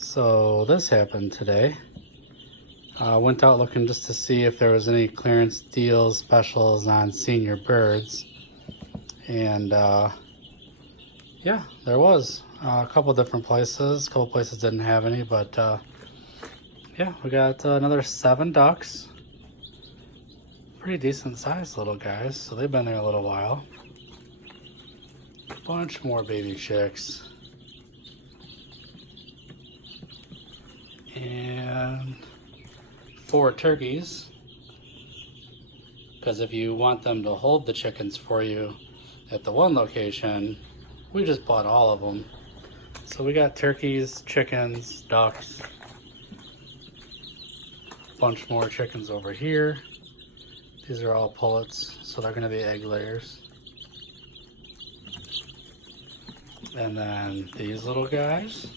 So this happened today. Went out looking just to see if there was any clearance deals, specials on senior birds. And yeah, there was a couple different places. A couple places didn't have any, but yeah, we got another 7 ducks. Pretty decent sized little guys, so they've been there a little while. A bunch more baby chicks. And 4 turkeys, because if you want them to hold the chickens for you at the one location, we just bought all of them. So we got turkeys, chickens, ducks, a bunch more chickens over here. These are all pullets, so they're going to be egg layers. And then these little guys.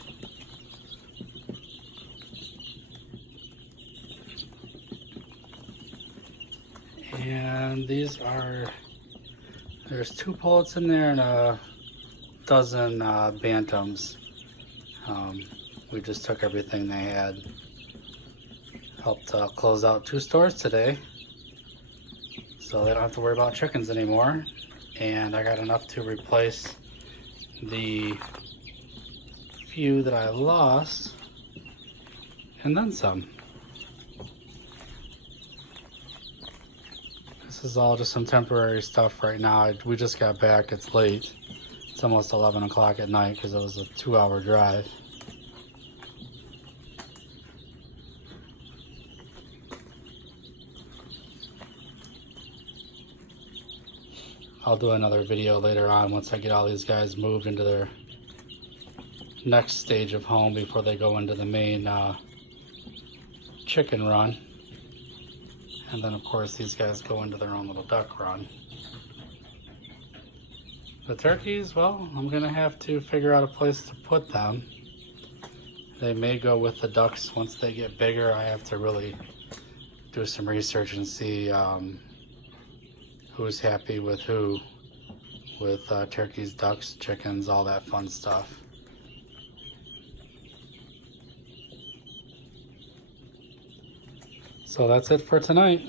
And these are, there's 2 pullets in there and a dozen bantams. We just took everything they had. Helped close out 2 stores today, so they don't have to worry about chickens anymore. And I got enough to replace the few that I lost, and then some. This is all just some temporary stuff right now. We just got back, it's late. It's almost 11 o'clock at night because it was a 2-hour drive. I'll do another video later on once I get all these guys moved into their next stage of home before they go into the main chicken run. And then of course these guys go into their own little duck run. The turkeys, well, I'm gonna have to figure out a place to put them. They may go with the ducks once they get bigger. I have to really do some research and see who's happy with who, with turkeys, ducks, chickens, all that fun stuff. So that's it for tonight.